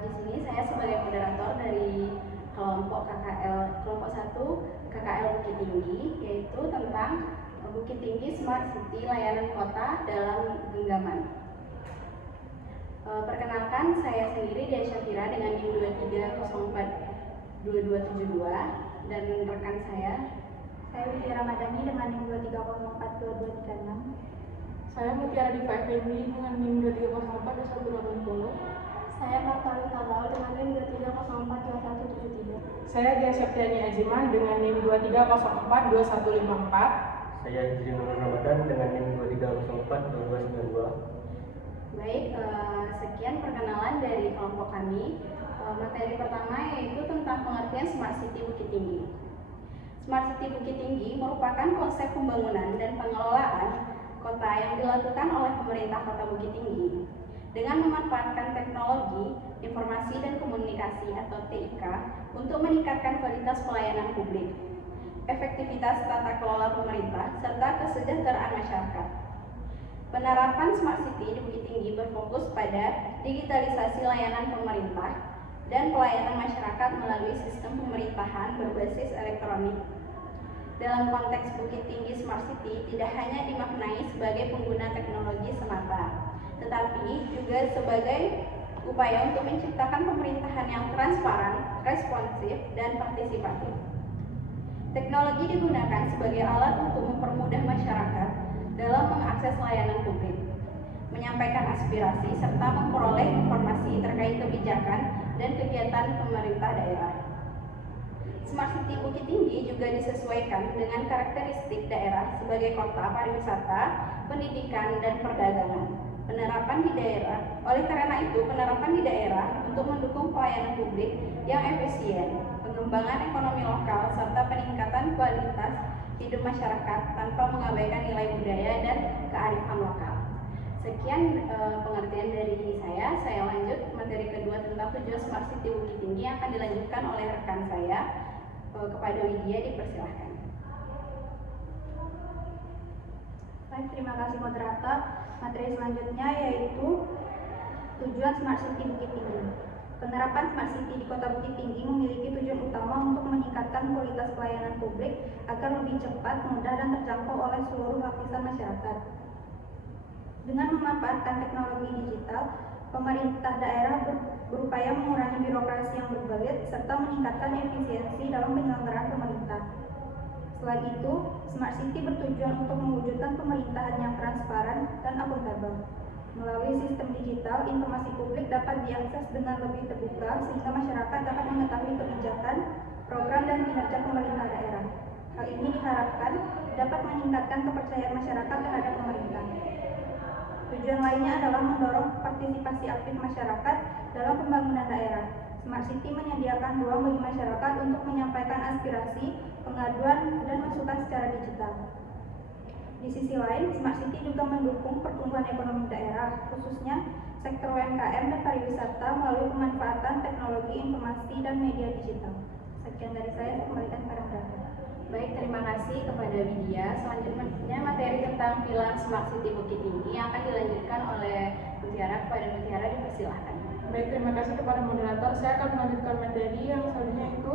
Di sini saya sebagai moderator dari kelompok kelompok 1 KKL Bukit Tinggi, yaitu tentang Bukit Tinggi Smart City Layanan Kota dalam Genggaman. Perkenalkan, saya sendiri Dia Syafira dengan NIM 23042272 dan rekan saya Widya Ramadhani dengan NIM 23042236. Saya Mutiara Diva Effendi dengan NIM 23042180. Saya Martali Talal dengan NIM 23042173. Saya Dia Septiani Aziman dengan NIM 23042154. Saya Hijri Nur Ramadan dengan NIM 23042292. Baik, sekian perkenalan dari kelompok kami. Materi pertama yaitu tentang pengertian Smart City Bukit Tinggi. Smart City Bukit Tinggi merupakan konsep pembangunan dan pengelolaan kota yang dilakukan oleh pemerintah Kota Bukit Tinggi dengan memanfaatkan teknologi, informasi dan komunikasi atau TIK untuk meningkatkan kualitas pelayanan publik, efektivitas tata kelola pemerintah, serta kesejahteraan masyarakat. Penerapan Smart City di Bukit Tinggi berfokus pada digitalisasi layanan pemerintah dan pelayanan masyarakat melalui sistem pemerintahan berbasis elektronik. Dalam konteks Bukit Tinggi Smart City tidak hanya dimaknai sebagai pengguna teknologi semata, tetapi juga sebagai upaya untuk menciptakan pemerintahan yang transparan, responsif, dan partisipatif. Teknologi digunakan sebagai alat untuk mempermudah masyarakat dalam mengakses layanan publik, menyampaikan aspirasi, serta memperoleh informasi terkait kebijakan dan kegiatan pemerintah daerah. Smart City Bukit Tinggi juga disesuaikan dengan karakteristik daerah sebagai kota pariwisata, pendidikan, dan perdagangan. Oleh karena itu, penerapan di daerah untuk mendukung pelayanan publik yang efisien, pengembangan ekonomi lokal, serta peningkatan kualitas hidup masyarakat tanpa mengabaikan nilai budaya dan kearifan lokal. Sekian pengertian dari saya lanjut materi kedua tentang tujuan Smart City Bukit Tinggi yang akan dilanjutkan oleh rekan saya. Kepada Widya dipersilahkan. Baik, terima kasih moderator. Materi selanjutnya yaitu tujuan Smart City Bukit Tinggi. Penerapan Smart City di Kota Bukit Tinggi memiliki tujuan utama untuk meningkatkan kualitas pelayanan publik agar lebih cepat, mudah, dan terjangkau oleh seluruh lapisan masyarakat. Dengan memanfaatkan teknologi digital, pemerintah daerah berupaya mengurangi birokrasi yang berbelit serta meningkatkan efisiensi dalam penyelenggaraan pemerintah. Selain itu, Smart City bertujuan untuk mewujudkan pemerintahan yang transparan dan akuntabel. Melalui sistem digital, informasi publik dapat diakses dengan lebih terbuka sehingga masyarakat dapat mengetahui kebijakan, program, dan kinerja pemerintah daerah. Hal ini diharapkan dapat meningkatkan kepercayaan masyarakat terhadap pemerintah. Tujuan lainnya adalah mendorong partisipasi aktif masyarakat dalam pembangunan daerah. Smart City menyediakan ruang bagi masyarakat untuk menyampaikan aspirasi, pengaduan, dan masukan secara digital. Di sisi lain, Smart City juga mendukung pertumbuhan ekonomi daerah, khususnya sektor UMKM dan pariwisata melalui pemanfaatan teknologi informasi dan media digital. Sekian dari saya kembalikan kepada moderator. Baik, terima kasih kepada Widya. Selanjutnya materi tentang pilar Smart City Bukit Tinggi yang akan dilanjutkan oleh Mutiara. Kepada Mutiara dipersilahkan. Baik, terima kasih kepada moderator. Saya akan melanjutkan materi yang selanjutnya yaitu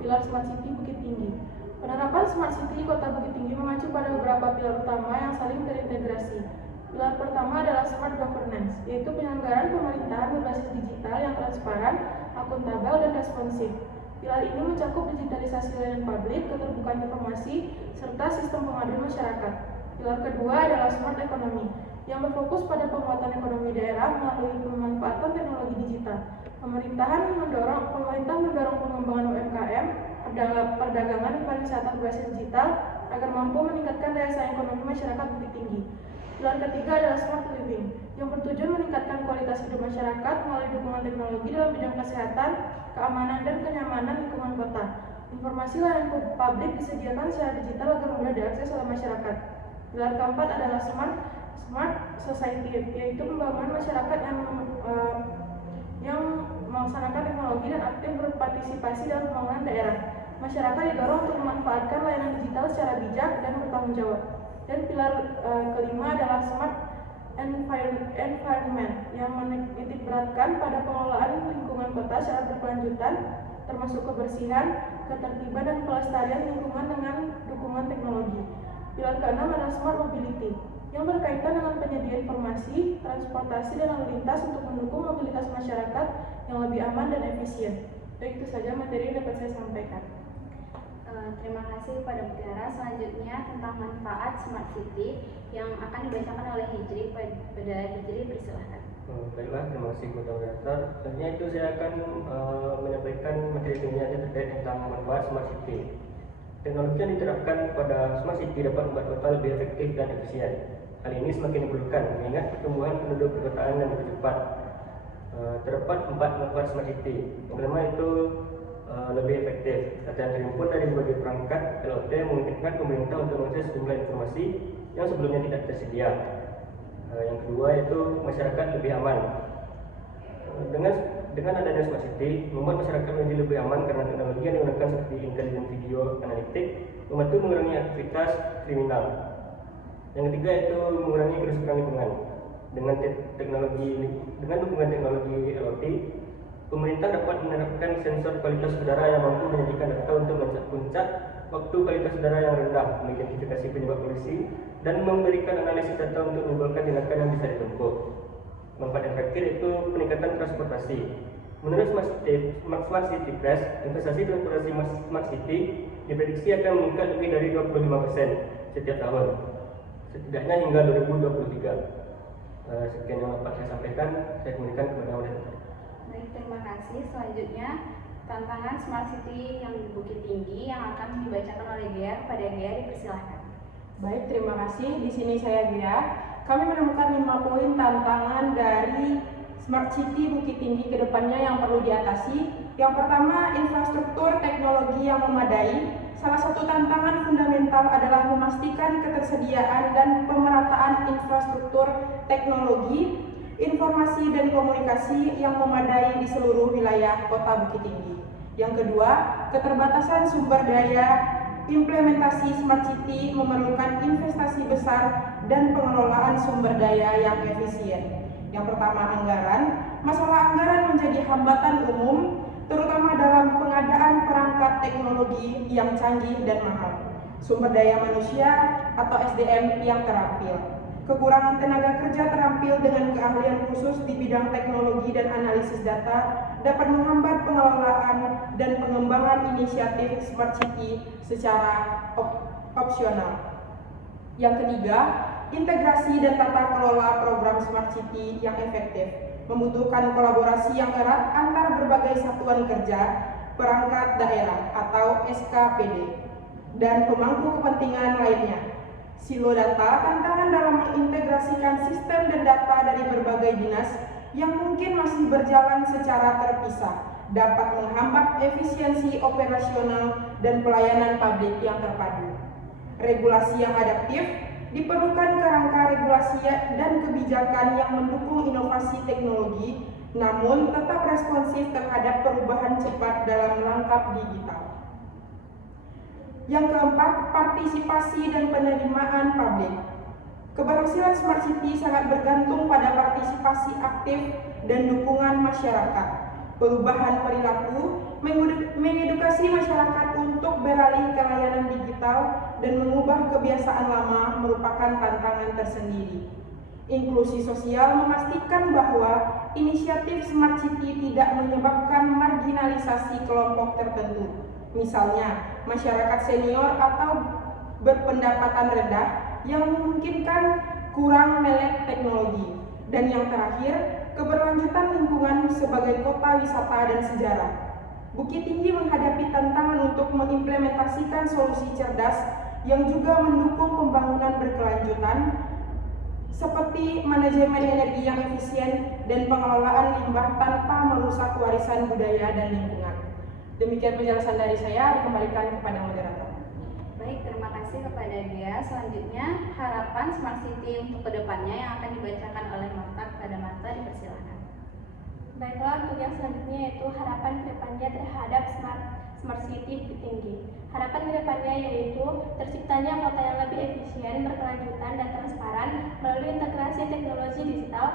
pilar Smart City Bukit Tinggi. Penerapan Smart City di Kota Bukit Tinggi mengacu pada beberapa pilar utama yang saling terintegrasi. Pilar pertama adalah Smart Governance, yaitu penyelenggaraan pemerintahan berbasis digital yang transparan, akuntabel, dan responsif. Pilar ini mencakup digitalisasi layanan publik, keterbukaan informasi, serta sistem pengaduan masyarakat. Pilar kedua adalah Smart Economy, yang berfokus pada penguatan ekonomi daerah melalui pemanfaatan teknologi digital. Pemerintah mendorong pengembangan UMKM, perdagangan dan pariwisata berbasis digital agar mampu meningkatkan daya saing ekonomi masyarakat Bukit Tinggi. Pilar ketiga adalah Smart Living, yang bertujuan meningkatkan kualitas hidup masyarakat melalui dukungan teknologi dalam bidang kesehatan, keamanan, dan kenyamanan lingkungan kota. Informasi layanan publik disediakan secara digital agar mudah diakses oleh masyarakat. Pilar keempat adalah Smart Society, yaitu pembangunan masyarakat yang melaksanakan teknologi dan aktif berpartisipasi dalam pembangunan daerah. Masyarakat didorong untuk memanfaatkan layanan digital secara bijak dan bertanggung jawab. Dan pilar kelima adalah Smart environment yang menitik beratkan pada pengelolaan lingkungan kota secara berkelanjutan, termasuk kebersihan, ketertiban, dan pelestarian lingkungan dengan dukungan teknologi. Pilar keenam adalah smart mobility, yang berkaitan dengan penyedia informasi, transportasi, dan lalu lintas untuk mendukung mobilitas masyarakat yang lebih aman dan efisien. Itu saja materi yang dapat saya sampaikan. Terima kasih kepada Mutiara. Selanjutnya tentang manfaat Smart City yang akan dibacakan oleh Hijri. Pada Hijri, persilahkan. Baiklah, terima kasih kepada moderator. Selanjutnya itu saya akan menyampaikan materi ilmiah terkait tentang manfaat Smart City. Teknologi yang diterapkan pada Smart City dapat membuat kota lebih efektif dan efisien. Hal ini semakin diperlukan mengingat pertumbuhan penduduk perkotaan yang lebih cepat. Terdapat 4 manfaat Smart City. Yang pertama itu lebih efektif. Data yang terhimpun dari berbagai perangkat LOT memungkinkan pemerintah untuk mengakses sejumlah informasi yang sebelumnya tidak tersedia. Yang kedua itu masyarakat lebih aman. Dengan adanya Smart City, membuat masyarakat menjadi lebih aman karena teknologi yang digunakan seperti intelijen video analitik membantu mengurangi aktivitas kriminal. Yang ketiga itu mengurangi kerusakan lingkungan. Dengan dukungan teknologi LOT, pemerintah dapat menerapkan sensor kualitas udara yang mampu menyajikan data untuk melacak puncak waktu kualitas udara yang rendah, mengidentifikasi penyebab polusi, dan memberikan analisis data untuk mengumpulkan tindakan yang bisa ditempuh. Manfaat yang terakhir itu peningkatan transportasi. Menurut Smart City Press, investasi transportasi Smart City diprediksi akan meningkat lebih dari 25% setiap tahun, setidaknya hingga 2023. Sekian yang dapat saya sampaikan. Saya kembalikan kepada moderator. Baik, terima kasih. Selanjutnya tantangan Smart City yang di Bukit Tinggi yang akan dibacakan oleh Gea. Pada Gea, dipersilahkan. Baik, terima kasih. Di sini saya Gea. Kami menemukan 5 poin tantangan dari Smart City Bukit Tinggi ke depannya yang perlu diatasi. Yang pertama, infrastruktur teknologi yang memadai. Salah satu tantangan fundamental adalah memastikan ketersediaan dan pemerataan infrastruktur teknologi, informasi, dan komunikasi yang memadai di seluruh wilayah Kota Bukit Tinggi. Yang kedua, keterbatasan sumber daya. Implementasi Smart City memerlukan investasi besar dan pengelolaan sumber daya yang efisien. Yang pertama, anggaran. Masalah anggaran menjadi hambatan umum, terutama dalam pengadaan perangkat teknologi yang canggih dan mahal. Sumber daya manusia atau SDM yang terampil. Kekurangan tenaga kerja terampil dengan keahlian khusus di bidang teknologi dan analisis data dapat menghambat pengelolaan dan pengembangan inisiatif Smart City secara opsional. Yang ketiga, integrasi dan tata kelola program Smart City yang efektif membutuhkan kolaborasi yang erat antar berbagai satuan kerja, perangkat daerah atau SKPD, dan pemangku kepentingan lainnya. Silo data, tantangan dalam mengintegrasikan sistem dan data dari berbagai dinas yang mungkin masih berjalan secara terpisah dapat menghambat efisiensi operasional dan pelayanan publik yang terpadu. Regulasi yang adaptif, diperlukan kerangka regulasi dan kebijakan yang mendukung inovasi teknologi, namun tetap responsif terhadap perubahan cepat dalam langkah digital. Yang keempat, partisipasi dan penerimaan publik. Keberhasilan Smart City sangat bergantung pada partisipasi aktif dan dukungan masyarakat. Perubahan perilaku, mengedukasi masyarakat untuk beralih ke layanan digital dan mengubah kebiasaan lama merupakan tantangan tersendiri. Inklusi sosial memastikan bahwa inisiatif Smart City tidak menyebabkan marginalisasi kelompok tertentu. Misalnya, masyarakat senior atau berpendapatan rendah yang memungkinkan kurang melek teknologi. Dan yang terakhir, keberlanjutan lingkungan sebagai kota wisata dan sejarah. Bukit Tinggi menghadapi tantangan untuk mengimplementasikan solusi cerdas yang juga mendukung pembangunan berkelanjutan seperti manajemen energi yang efisien dan pengelolaan limbah tanpa merusak warisan budaya dan lingkungan. Demikian penjelasan dari saya, dikembalikan kepada moderator. Baik, terima kasih kepada dia. Selanjutnya, harapan Smart City untuk kedepannya yang akan dibacakan oleh Marta. Kepada Marta, dipersilakan. Baiklah, untuk yang selanjutnya yaitu harapan kedepannya terhadap Smart City Bukit Tinggi. Harapan kedepannya yaitu terciptanya kota yang lebih efisien, berkelanjutan, dan transparan melalui integrasi teknologi digital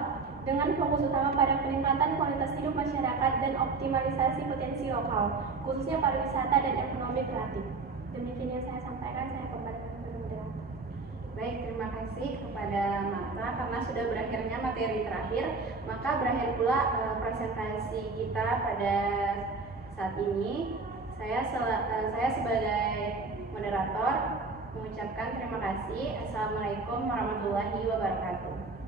dengan fokus utama pada peningkatan kualitas hidup masyarakat dan optimalisasi potensi lokal, khususnya pariwisata dan ekonomi kreatif. Demikian yang saya sampaikan, saya kembalikan kepada moderator. Baik, terima kasih kepada Marta. Karena sudah berakhirnya materi terakhir, maka berakhir pula presentasi kita pada saat ini. Saya sebagai moderator mengucapkan terima kasih. Assalamualaikum warahmatullahi wabarakatuh.